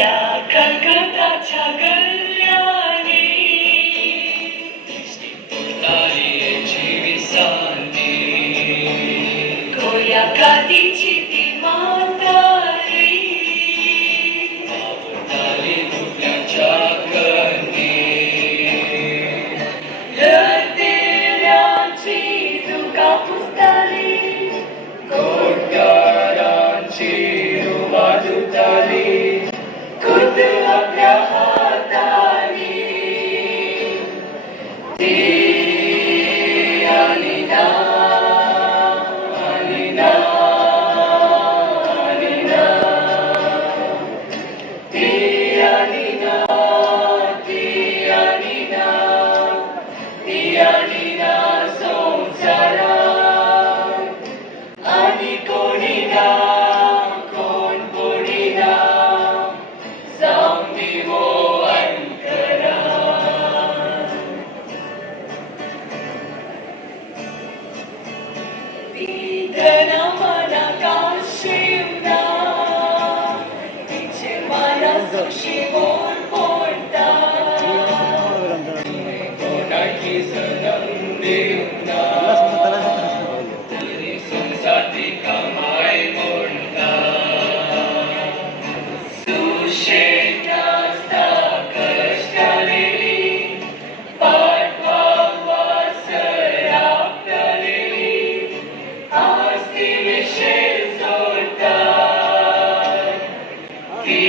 या कर्कटाच्या गल्ल्याने तारेची विसांती गोया कातीची ती म्हातारी आवडताली दुबल्याच्या कणी रतेल्यांची तुका पुसताली कोटकारांची वाजवताली खुद आपल्या हाताने ती आली ना आली ना आली ना ती आली ना ती आली ना ती आली ना संसारात आणि कोणी ना कोण कोणी ना सावनी वो अंतरा विधना मना काशिवना तिचे मना सुशी बोल बोलता कोणाची सनम देवना तरी संसाती कमाई बोलता सुशेष नास्ता कष्टालेली पाठवा सरापलेली आस्ती विषय जोडतात ती